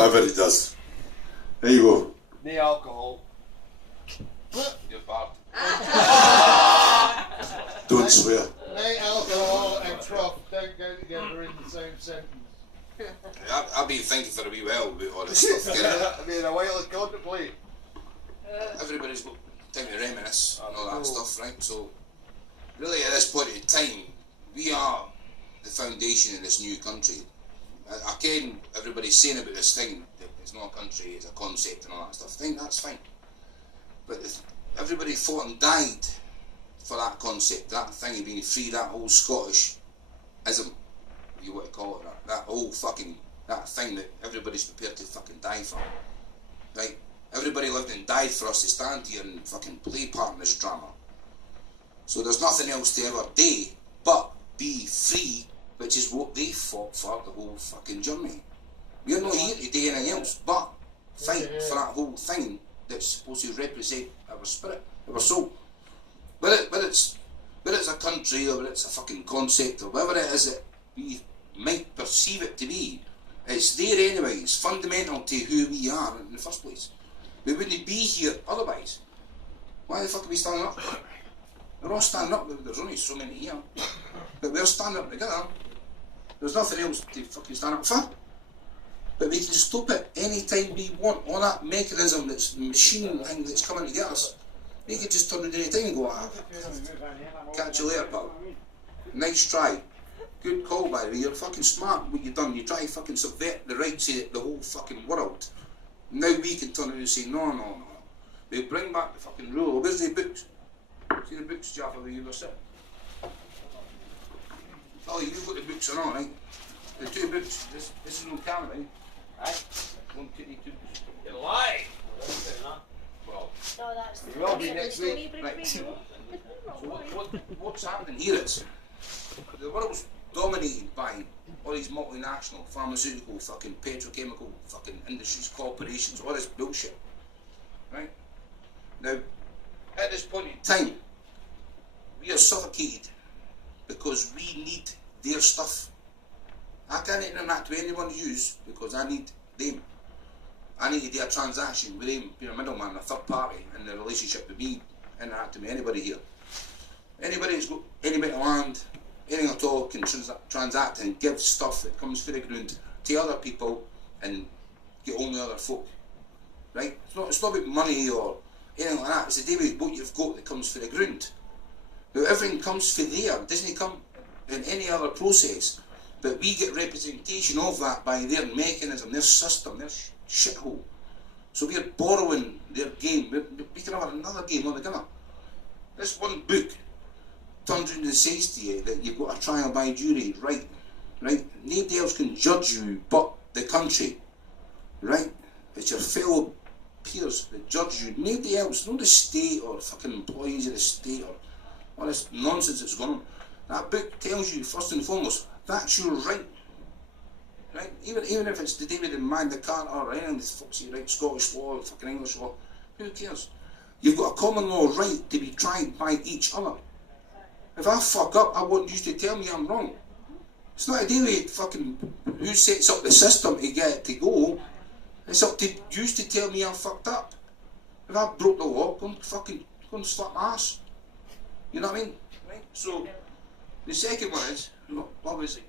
whatever he does. There you go. No alcohol. You're barred. Don't swear. No alcohol and crof don't go together in the same sentence. I've been thinking for a wee while about all this stuff. You know? I mean, a while to contemplate. Everybody's got time to reminisce and all that stuff, right? So, really at this point in time, we are the foundation of this new country. Again, everybody's saying about this thing, that it's not a country, it's a concept and all that stuff. I think that's fine. But everybody fought and died for that concept, that thing of being free, that whole Scottish ism, if you want to call it that whole fucking, that thing that everybody's prepared to fucking die for. Right? Everybody lived and died for us to stand here and fucking play part in this drama. So there's nothing else to ever do but be free, which is what they fought for the whole fucking journey. We're not here to do anything else but fight for that whole thing that's supposed to represent our spirit, our soul. Whether it's a country or whether it's a fucking concept or whatever it is that we might perceive it to be, it's there anyway. It's fundamental to who we are in the first place. We wouldn't be here otherwise. Why the fuck are we standing up? We're all standing up, there's only so many here. But we're standing up together. There's nothing else to fucking stand up for. But we can stop it any time we want. All that mechanism, that's the machine thing that's coming to get us, we can just turn it any time and go, catch you later, pal. Nice try. Good call, by the way. You're fucking smart what you've done. You try to fucking subvert the rights of the whole fucking world. Now we can turn around and say, no. We bring back the fucking rule. Where's the books? See the books, Jaffa, where you were sitting? Oh, you've got the books and all, right? The two books. This is on camera, right? Right. 1, 2, 2 books. You lie! Well, No, that's it will be next week. right. So what's happening here is the world's dominated by all these multinational, pharmaceutical, fucking petrochemical, fucking industries, corporations, all this bullshit. Right? Now, at this point in time, we are suffocated because we need their stuff. I can't interact with anyone to use because I need them. I need to do a transaction with them, being a middleman, a third party in the relationship with me, interacting with anybody here. Anybody that's got any bit of land, anything at all, can transact and give stuff that comes through the ground to other people and get on with other folk. Right? It's not about money or anything like that. It's to do with what you've got that comes through the ground. Now everything comes through there. It doesn't come in any other process. But we get representation of that by their mechanism, their system, their shithole. So we're borrowing their game. We can have another game altogether. This one book turns around and says to you that you've got a trial by jury, right? Nobody else can judge you but the country, right? It's your fellow peers that judge you. Nobody else, not the state or fucking employees of the state or all this nonsense that's going on. That book tells you first and foremost that's your right. Right? Even if it's to do with the Magna Carta or anything that's fucking right, Scottish law or fucking English law, who cares? You've got a common law right to be tried by each other. If I fuck up, I want you to tell me I'm wrong. It's not a deal with fucking who sets up the system to get it to go. It's up to you to tell me I'm fucked up. If I broke the law, go and slap my ass. You know what I mean? Right? So the second one is, obviously,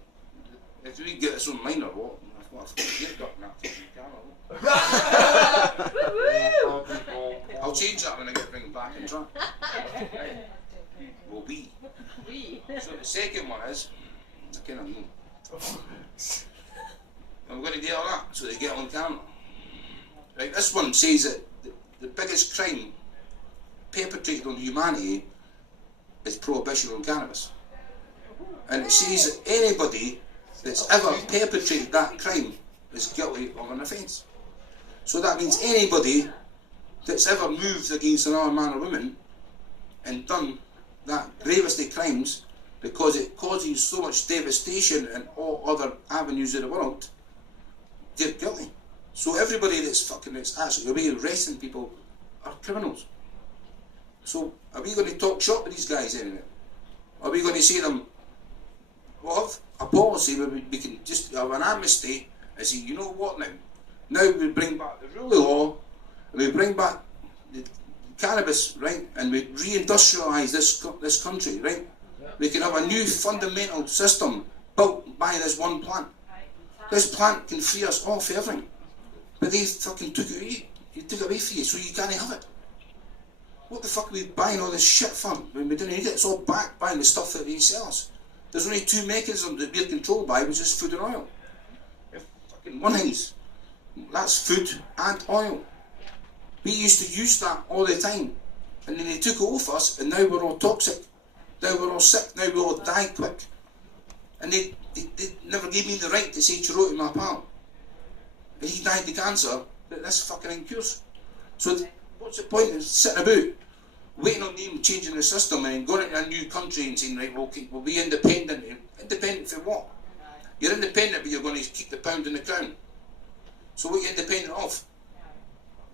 if we get this on mine or what, I'll change that when I get bring back in track. Well, we. So the second one is, I kind of know. I'm going to do all that so they get on camera. Right, this one says that the biggest crime perpetrated on humanity is prohibition on cannabis. And it says that anybody that's ever perpetrated that crime is guilty of an offence. So that means anybody that's ever moved against another man or woman and done that gravest of crimes because it causes so much devastation in all other avenues of the world, they're guilty. So everybody that's actually away arresting people are criminals. So are we going to talk shop with these guys anyway? Are we going to say to them, well, have a policy where we can just have an amnesty and say, you know what now, Now we bring back the rule of law, and we bring back the cannabis, right? And we reindustrialise this country, right? Yeah. We can have a new fundamental system built by this one plant. This plant can free us all for everything. But they fucking took it away. They took it away for you, so you can't have it. What the fuck are we buying all this shit for when we don't need it? It's all backed by the stuff that they sell us. There's only two mechanisms that we're controlled by, which is food and oil. If fucking one thing's, that's food and oil. We used to use that all the time. And then they took it off us, and now we're all toxic. Now we're all sick, now we all die quick. And they never gave me the right to say Chiroti, my pal. And he died of cancer, that this fucking thing cures. So what's the point of sitting about, waiting on them changing the system and then going into a new country and saying, right, well, okay, we'll be independent. Independent for what? You're independent, but you're going to keep the pound in the crown. So what are you independent of?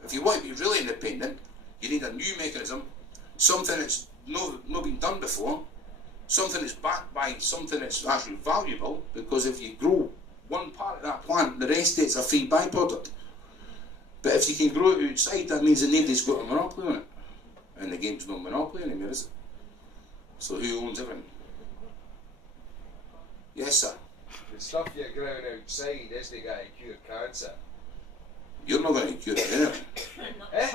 If you want to be really independent, you need a new mechanism, something that's not been done before, something that's backed by something that's actually valuable, because if you grow one part of that plant, the rest of it's a free byproduct. But if you can grow it outside, that means that nobody's got a monopoly on it. And the game's not monopoly anymore, is it? So who owns everything? Yes, sir. The stuff you're growing outside isn't going to cure cancer. You're not going to cure it anyway. Eh?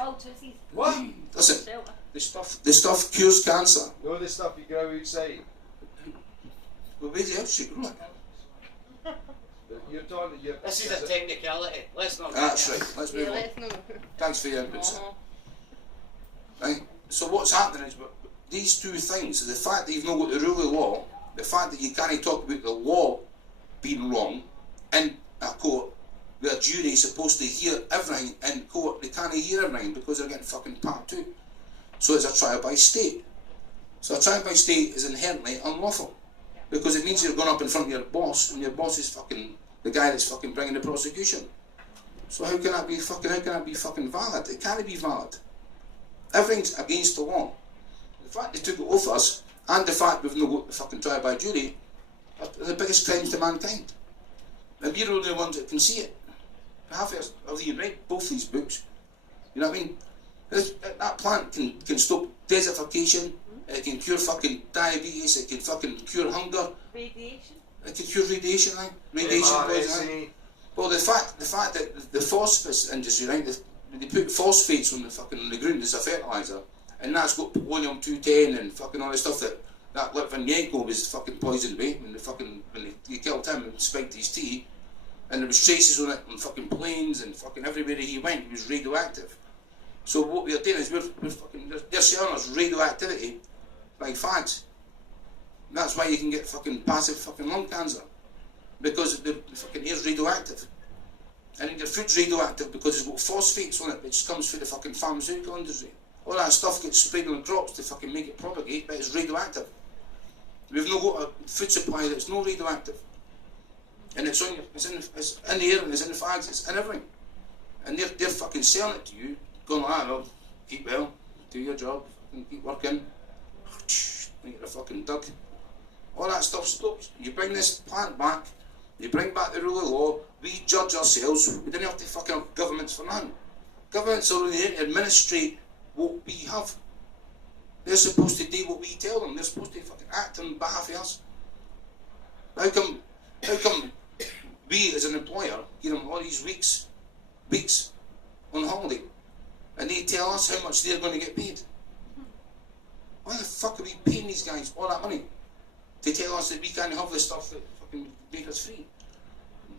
What? Listen, the stuff cures cancer. No, the stuff you grow outside. Well, where else you grow it? You're talking. This is a technicality. Let's not. That's right. Let's move on. Thanks for your input, sir. Right. So what's happening is these two things: the fact that you've not got the rule of law, the fact that you can't talk about the law being wrong in a court, where a jury is supposed to hear everything in court, they can't hear everything because they're getting fucking part two. So it's a trial by state. So a trial by state is inherently unlawful, because it means you're going up in front of your boss, and your boss is fucking the guy that's fucking bringing the prosecution. So how can that be fucking valid? It can't be valid. Everything's against the law. The fact they took it off us, and the fact we've not got the fucking trial by jury, are the biggest crimes to mankind. And we're the only ones that can see it. Half of you read both these books. You know what I mean? That plant can stop desertification, it can cure fucking diabetes, it can fucking cure hunger. Radiation. It can cure radiation, right? Radiation poisoning. Well, the fact that the phosphorus industry, right? They put phosphates on the ground as a fertiliser, and that's got polonium-210 and fucking all the stuff that Litvinenko was fucking poisoned with when they killed him and spiked his tea, and there was traces on it on fucking planes and fucking everywhere he went. He was radioactive. So what we're doing is they're selling us radioactivity like fags. That's why you can get fucking passive fucking lung cancer, because the fucking air's radioactive. And then your food's radioactive because it's got phosphates on it, which comes through the fucking pharmaceutical industry. All that stuff gets sprayed on the crops to fucking make it propagate, but it's radioactive. We've not got a food supply that's not radioactive. And it's in the air, and it's in the fags, it's in everything. And they're fucking selling it to you, going like, oh, keep well, do your job, keep working, make it a fucking duck. All that stuff stops. You bring this plant back, you bring back the rule of law, we judge ourselves, we don't have to fucking have governments for nothing. Governments are only there to administrate what we have. They're supposed to do what we tell them, they're supposed to fucking act on behalf of us. How come we as an employer give them all these weeks on holiday, and they tell us how much they're going to get paid? Why the fuck are we paying these guys all that money to tell us that we can't have the stuff that fucking make us free?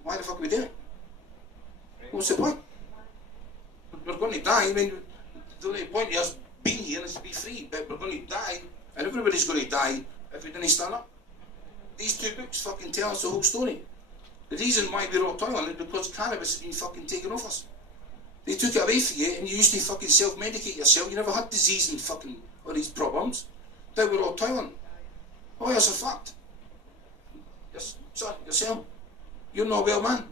Why the fuck are we doing it? What's the point? We're going to die. I mean, the only point of us being here is to be free, but we're going to die, and everybody's going to die if we don't stand up. These two books fucking tell us the whole story. The reason why we're all toiling is because cannabis has been fucking taken off us. They took it away from you, and you used to fucking self-medicate yourself. You never had disease and fucking all these problems. Now we're all toiling. Oh, that's a fact. Yourself. You're not well, man.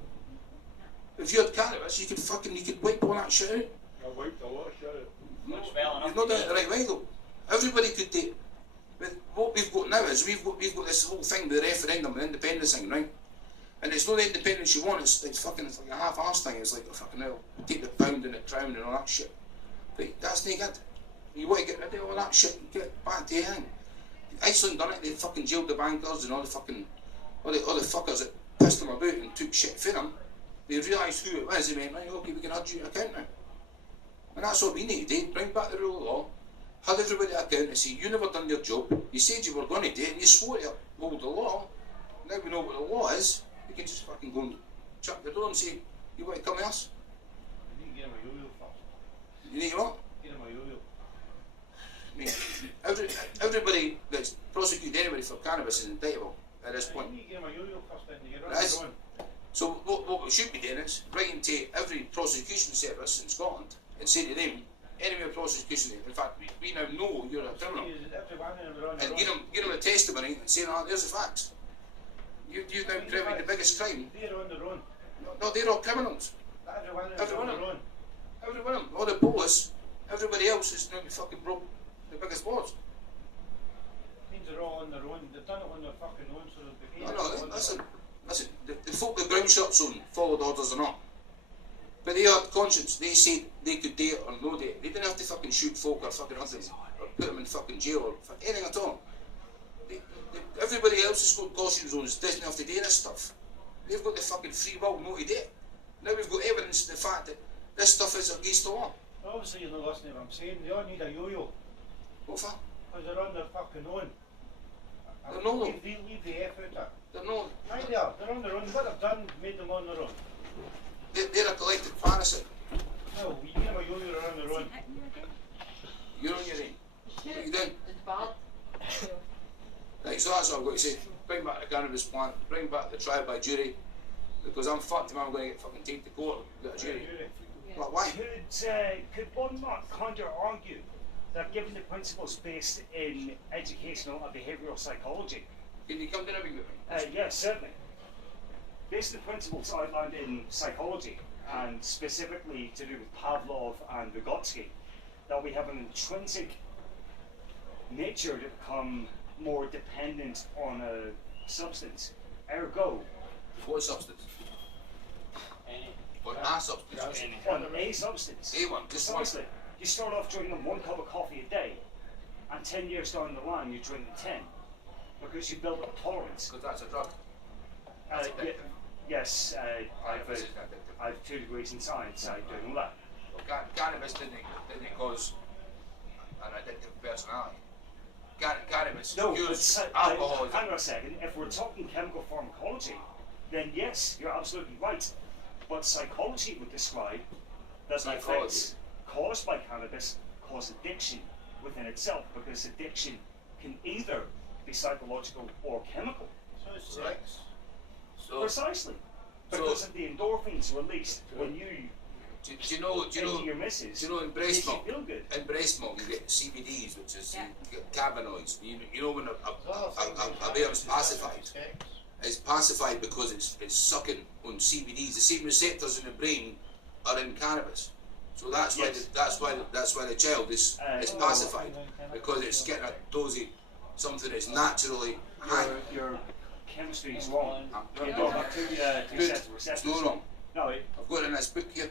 If you had cannabis, you could wipe all that shit out. I wiped a lot of shit out. No, you're not doing it the right way though. Everybody could do it. But what we've got now is we've got this whole thing with the referendum and independence thing, right? And it's not the independence you want, it's fucking it's like a half-ass thing. It's like a fucking hell, take the pound and the crown and all that shit. But that's no good. You want to get rid of all that shit and get back to anything. Iceland done it, they fucking jailed the bankers and all the fuckers that pissed them about and took shit for them. They realised who it was, they went, right, okay, we can hold you to account now. And that's what we need to do, bring back the rule of law, hold everybody to account and say, you never done your job, you said you were going to do it and you swore to uphold the law. Now we know what the law is, we can just fucking go and chuck the door and say, you want to come with us? You need to get him a yo-yo first. You need what? Get him a yo-yo. I mean, everybody that's prosecuted anybody for cannabis is indictable at this point. You need to get him a yo-yo first then, you get Right. it on. So what we should be doing is writing to every prosecution service in Scotland and say to them, enemy of prosecution, in fact, we now know you're a criminal, and give them a testimony and say, no, there's the facts. You've now committed the biggest crime. They're on their own. No, they're all criminals. Every one of them. Every one of them. All the police, everybody else is now fucking broke the biggest laws. Means they're all on their own. They've done it on their fucking own, so they can't. No, listen, the folk with brown shirts on followed orders or not. But they had conscience, they said they could do it or no do it. They didn't have to fucking shoot folk or fucking hunt them or put them in fucking jail or anything at all. Everybody else has got caution zones, doesn't have to do this stuff. They've got the fucking free will not to do it. Now we've got evidence of the fact that this stuff is against the law. Obviously you're not listening to what I'm saying. They all need a yo-yo. What for? Because they're on their fucking own. They're not though. Leave the F out there. They're not. Right they are. They're on their own. What they've done made them on their own. They're a collective parasite. No, you get them a yo-yo, they're on their own. You're on your own. What are you doing? It's bad. Right, so that's all I've got to say. Bring back the cannabis plant, bring back the trial by jury, because I'm fucked if I'm going to get fucking taken to court and get a jury. Like, why? Could one not counter-argue that given the principles based in educational and behavioural psychology, Can you come to a big bit? yes, certainly, based on the principles outlined in psychology, and specifically to do with Pavlov and Vygotsky, that we have an intrinsic nature to become more dependent on a substance. Ergo, What substance? What a substance? on a substance. A1, just one. Precisely. You start off drinking 1 cup of coffee a day, and 10 years down the line you're drinking 10, because you build up a tolerance. Because that's a drug. Yes, I've 2 degrees in science, I do know that. Well, cannabis didn't cause an addictive personality. Cannabis No, cures but alcoholism. hang on a second, if we're talking chemical pharmacology, then yes, you're absolutely right. But psychology would describe that the effects caused by cannabis cause addiction within itself, because addiction can either be psychological or chemical. So it's sex. Precisely. Because of the endorphins released when you Do you know your missus, in breast makes you milk? feel good. In breast milk you get CBDs, which is you get cannabinoids. You know when a bear is pacified. It's pacified because it's sucking on CBDs. The same receptors in the brain are in cannabis. So that's why the child is pacified, because it's getting a dose of something that's naturally high. Your chemistry is wrong. No, You're no, going back to Good. sets of It's not wrong. No, I've got it in this book here.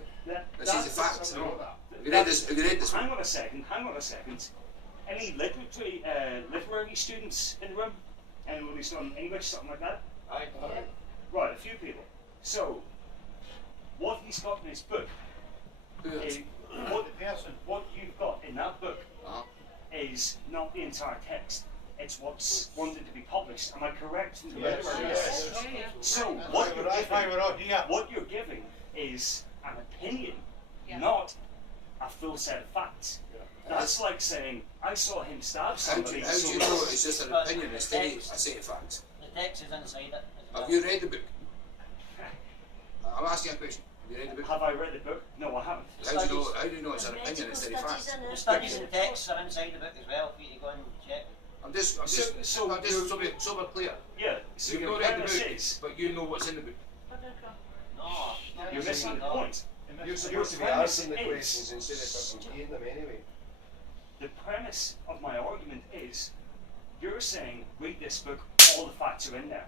This is the facts. Something like that. Have you read this? Have you read this? hang on a second. Any literary students in the room? Anyone who's done English, something like that? Right, a few people. So, what he's got in his book, is, what you've got in that book is not the entire text. It's what's wanted to be published. Am I correct? In the Yes. So, That's why we're out here. what you're giving is an opinion, not a full set of facts. That's like saying, I saw him stab How do somebody. you know it's just an opinion instead of a set of facts? The text is inside it. Have you read the book? I'm asking a question. Have you read the book? Have I read the book? No, I haven't. How do you know it's an opinion instead of facts? The studies and texts are inside the book as well, for you to go and check. I'm just so we're clear. Yeah, so You've your not read the premise book, is, but you know what's in the book. No, you're missing the point. You're supposed supposed to to be be answering answering the the is- questions instead of fucking being them anyway. The premise of my argument is, you're saying, read this book, all the facts are in there.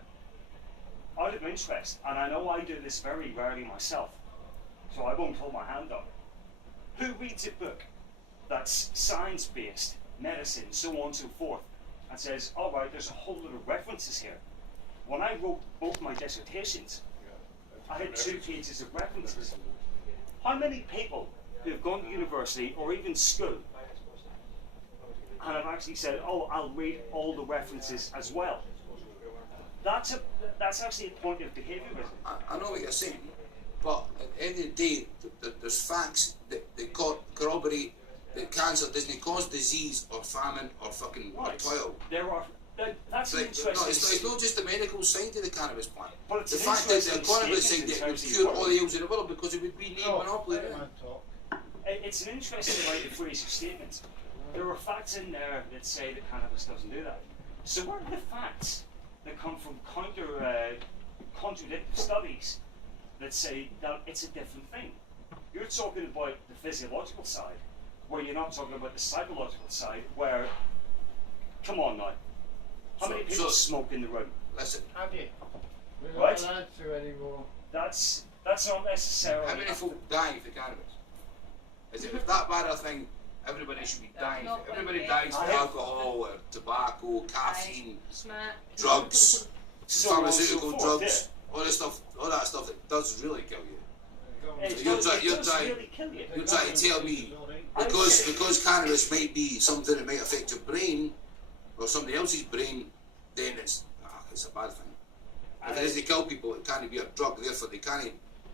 out of interest, and I know I do this very rarely myself, so I won't hold my hand up. Who reads a book that's science-based, medicine, so on and so forth, and says, all right, there's a whole lot of references here. When I wrote both my dissertations, I had 2 pages of references. How many people who have gone to university or even school and have actually said, oh, I'll read all the references as well? That's actually a point of behaviourism. I know what you're saying, but at the end of the day, there's facts that corroborate that cancer doesn't cause disease or famine or fucking toil. There are. That's an interesting. No, it's not just the medical side of the cannabis plant. But it's the an fact that the interesting economic statement side that in would terms of cure the all the ills in the world because it would be named monopoly. It's an interesting way to phrase your statement. There are facts in there that say that cannabis doesn't do that. So what are the facts that come from contradictory studies that say that it's a different thing? You're talking about the physiological side, where you're not talking about the psychological side, where, come on now, how many people smoke in the room? Listen. Have you? We're Right. not allowed to anymore. That's not necessarily. How many folk die for cannabis? Is it that bad a thing? Everybody should be dying. Everybody dies for alcohol or tobacco, caffeine, drugs, pharmaceutical drugs, all this stuff, all that stuff that does really kill you. You're trying to tell me because cannabis might be something that might affect your brain or somebody else's brain, then it's a bad thing. If it doesn't kill people, it can't be a drug. Therefore, they can't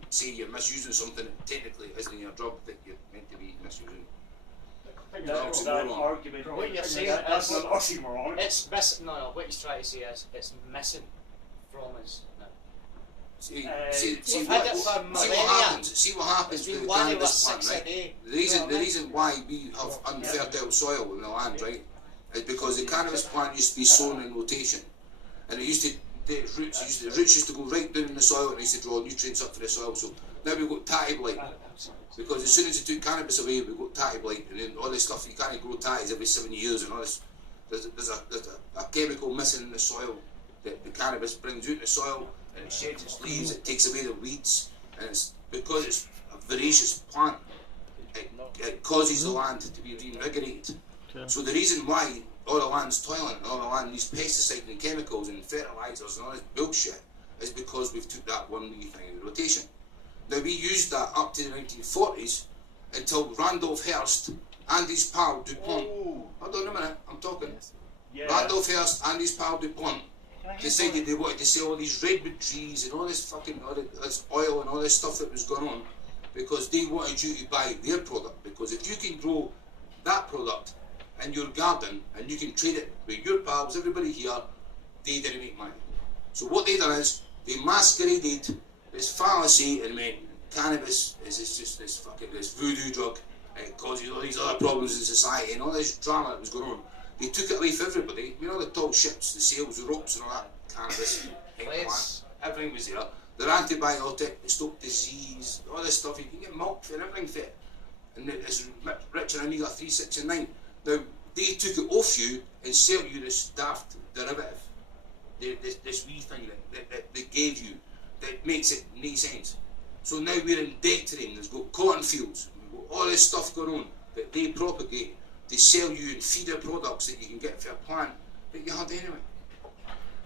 say you're misusing something that technically isn't a drug that you're meant to be misusing. That's that argument. What you're saying that's is not oxymoron. it's missing. No, what he's trying to say is it's missing from us now. See we've what had it for happens. millennia. See what happens It's with been the one over cannabis plant, 6 a right? day. The reason why we have unfertile soil in the land, right, is because the cannabis plant used to be sown in rotation, and it used to the roots used to go right down in the soil and it used to draw nutrients up for the soil. So now we've got tatty blight. Because as soon as you took cannabis away, we've got tatty blight, and then all this stuff, you can't grow tatties every 7 years, and all this. There's a chemical missing in the soil that the cannabis brings out in the soil, and it sheds its leaves, it takes away the weeds, and it's because it's a voracious plant, it causes the land to be reinvigorated. So the reason why all the land's toiling, and all the land needs pesticides and chemicals and fertilisers and all this bullshit is because we've took that one wee thing in rotation. Now we used that up to the 1940s until Randolph Hearst and his pal DuPont. Hold on a minute, I'm talking. Randolph Hearst and his pal DuPont decided they wanted to sell all these redwood trees and all this fucking this oil and all this stuff that was going on because they wanted you to buy their product. Because if you can grow that product in your garden and you can trade it with your pals, everybody here, they didn't make money. So what they done is they masqueraded this fallacy and meant cannabis is just this fucking this voodoo drug and it causes all these other problems in society and all this drama that was going on. They took it away from everybody. You know the tall ships, the sails, the ropes and all that cannabis, plant, everything was there. They're antibiotic, they stop disease, all this stuff. You can get milk and everything for it. And it's rich in omega 3, 6 and 9. Now, they took it off you and sell you this daft derivative. This wee thing that they gave you that makes it no sense. So now we're in debt to them. There's got cotton fields, we've got all this stuff going on that they propagate. They sell you and feeder products that you can get for a plant that you had anyway.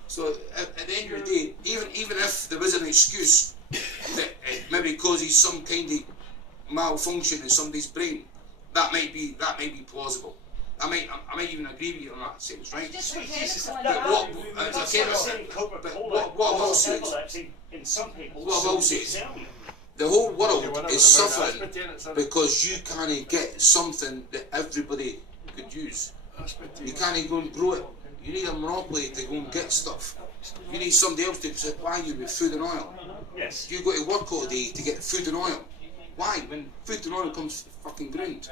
So at the end of the day, even if there was an excuse that it maybe causes some kind of malfunction in somebody's brain, that might be plausible. I might even agree with you on that sense, right? What I will say is, the whole world is suffering because you can't get something that everybody could use. You can't go and grow it. You need a monopoly to go and get stuff. You need somebody else to supply you with food and oil. Yes. You go to work all day to get food and oil. Why? When food and oil comes from the fucking ground.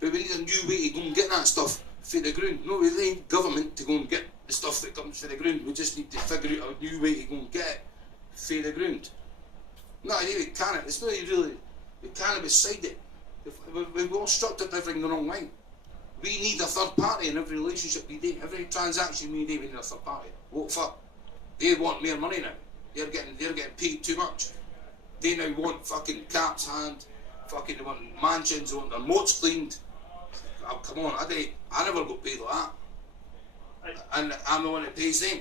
But we need a new way to go and get that stuff for the ground. No, we need government to go and get the stuff that comes for the ground. We just need to figure out a new way to go and get it for the ground. No, I with cannabis. It's not really the cannabis side. We've all structured everything the wrong way. We need a third party in every relationship we do. Every transaction we do, we need a third party. What for? They want more money now. they're getting paid too much. They now want fucking caps hand, fucking they want mansions, they want their moats cleaned. Oh, come on, I never got paid like that. And I'm the one that pays them.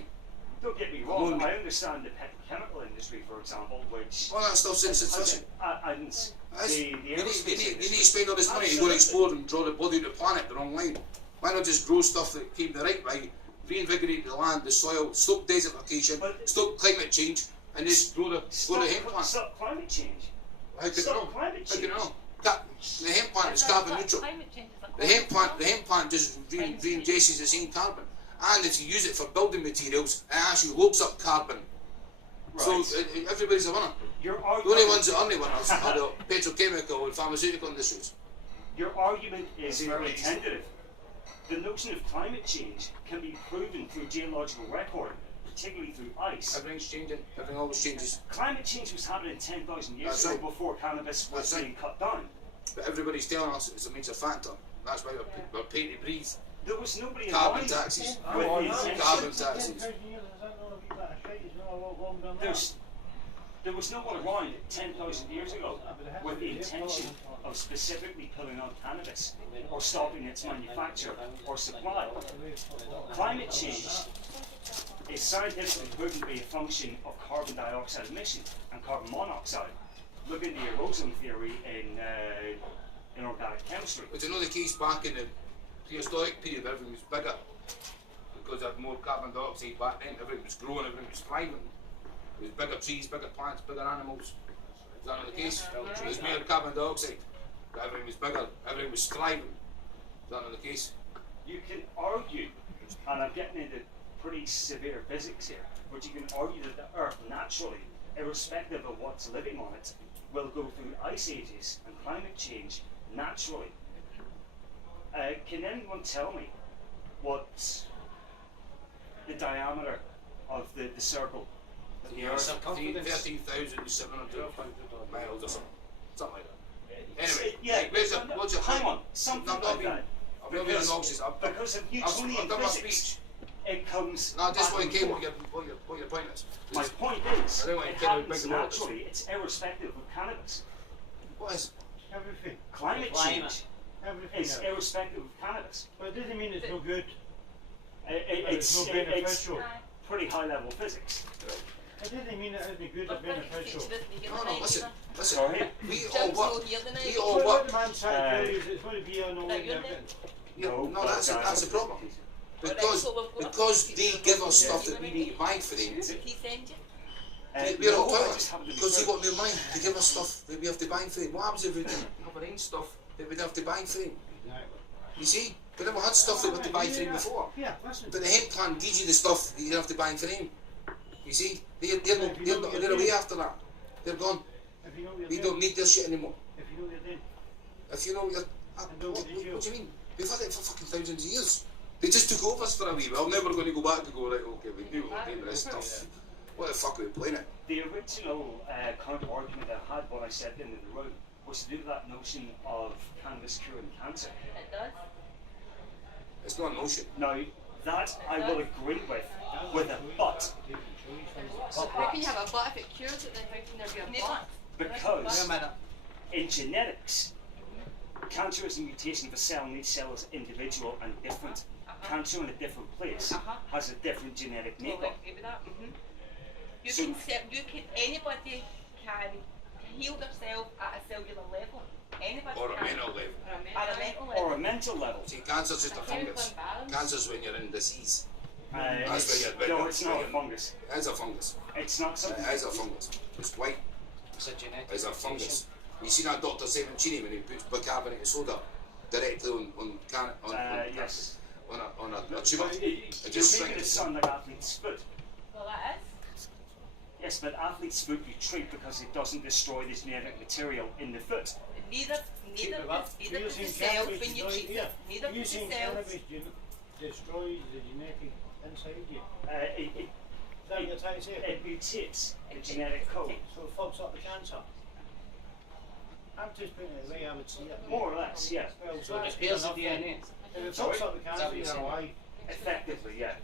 Don't get me wrong, I understand the petrochemical industry, for example, which... Well, that's still suppression. And You need to spend all this money to go and explore and draw the body of the planet the wrong line. Why not just grow stuff that came the right way, reinvigorate the land, the soil, stop desertification, stop climate change, and just grow the hemp plant? Stop climate change. How could Stop it know? climate How could it change. know? The hemp plant is carbon neutral. The hemp plant just reingestes the same carbon. And if you use it for building materials, it actually locks up carbon. Right. So everybody's a winner. Your The only argument, ones that aren't winners are the petrochemical and pharmaceutical industries. your argument is very tentative. The notion of climate change can be proven through geological record, particularly through ice. Everything's changing. Everything always changes. Climate change was happening 10,000 years That's ago right. before cannabis was That's right. being cut down. But everybody's telling us it's a major factor. That's why we're paying to breathe. There was nobody Carbon alive taxes. with the intention. Carbon taxes. 10,000 years, is that not a wee bit of shite? It's not a lot longer than that. There was no one around 10,000 years ago with the intention of specifically pulling out cannabis or stopping its manufacture or supply. Climate change is scientifically proven to be a function of carbon dioxide emission and carbon monoxide. Look into the ozone theory in organic chemistry. But you know the case back in the prehistoric period, everything was bigger. Because there had more carbon dioxide back then, everything was growing, everything was thriving. There was bigger trees, bigger plants, bigger animals. Is that not the case? There was more carbon dioxide. But everything was bigger, everything was thriving. Is that not the case? You can argue, and I'm getting into pretty severe physics here, but you can argue that the Earth naturally, irrespective of what's living on it, will go through ice ages and climate change naturally. Can anyone tell me what the diameter of the circle of the Earth? 13,700 miles or something. Something like that. Anyway, Yeah, like, what's your hang point? on, something I'm not like being, that. I'm not being obnoxious. Because of I've Newtonian done my physics, speech. it comes. No, just back want and to get forth. what your point is. My point is, I don't want it to tell you happens big words. naturally. It's irrespective of cannabis. What is? Everything. Climate change Everything. is irrespective of cannabis. But it doesn't mean it's no good. It's no beneficial. pretty high level physics. It doesn't mean it isn't good or beneficial. No, listen. Sorry? We all work. We all What work. the man's trying to tell you is it's going to be on all the No, that's the problem. Because they give us stuff that we need to buy for them. We're all toilets. Because they want more money to give us stuff that we have to buy for them. What happens if we didn't have our own stuff that we'd have to buy for them? You see? We never had stuff that we had to buy for them before. Yeah, listen. But the hemp plant gives you the stuff that you have to buy for them. You see? They're away after that. They're gone. If you know what you're We doing. don't need their shit anymore. If you know what you're doing. If you know you're... What do you mean? We've had it for fucking thousands of years. They just took over us for a wee while. Now we're going to go back and go, right, okay, we knew what we're doing this stuff. What the fuck are we playing it? The original counter argument I had when I said in the room was to do with that notion of cannabis curing cancer. It does. It's not a notion. Now, that I will agree with a but. How can you have a butt if it cures it, then how can there be a butt? Because in genetics, cancer is a mutation of a cell, and each cell is individual and different. Cancer in a different place has a different genetic Totally makeup. agree with that. You can, anybody can heal themselves at a cellular level. Anybody Or a can. mental level. At a mental level. Or a mental level. See, cancer's just a fungus. Cancer's when you're in disease. That's where you're No, it's not a fungus. It is a fungus. It's not something. It is a fungus. It's white. It's a genetic It's a fungus. You see that Dr. Sementini when he puts bicarbonate of soda directly on Yes. on a tumour. It You're just making it strengthens. sound like athlete's foot. Well, that is. Yes, but athlete's foot you treat because it doesn't destroy the genetic material in the foot. Neither does the cells when you treat it. Neither does the Using cells. cannabis destroys the genetic inside you. It Is that what you're trying to say? it mutates the genetic code. So it fucks up the cancer. I'm just putting it the way I would see it. More or less, yeah. Well, So it that's repairs the enough DNA. If it Sorry? fucks up the Is that cancer, what you're you're saying? alive. Effectively, yeah.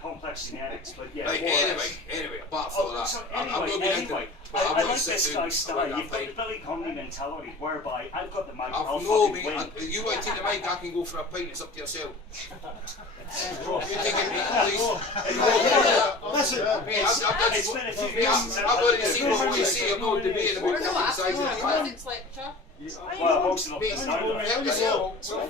complex genetics, but yeah. Right, more or less. anyway, apart from that, So I'm not anyway, getting into anyway, but I want to like sit this down guy's about style. that You've got fight. the Billy Connolly mentality, whereby I've got the mic, I'll I've no, fucking mate. win. You want to take the mic, I can go for a pint. It's up to yourself. Bro, You take it, mate, please. Listen, Mate, I've it's been a few I've years since I've already seen what you say. I'm not debating about We're the not size of asking the for a man. physics lecture. well, most of them Mate, up now. help yourself. Come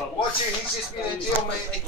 on. Watch it, he's just been in jail, mate.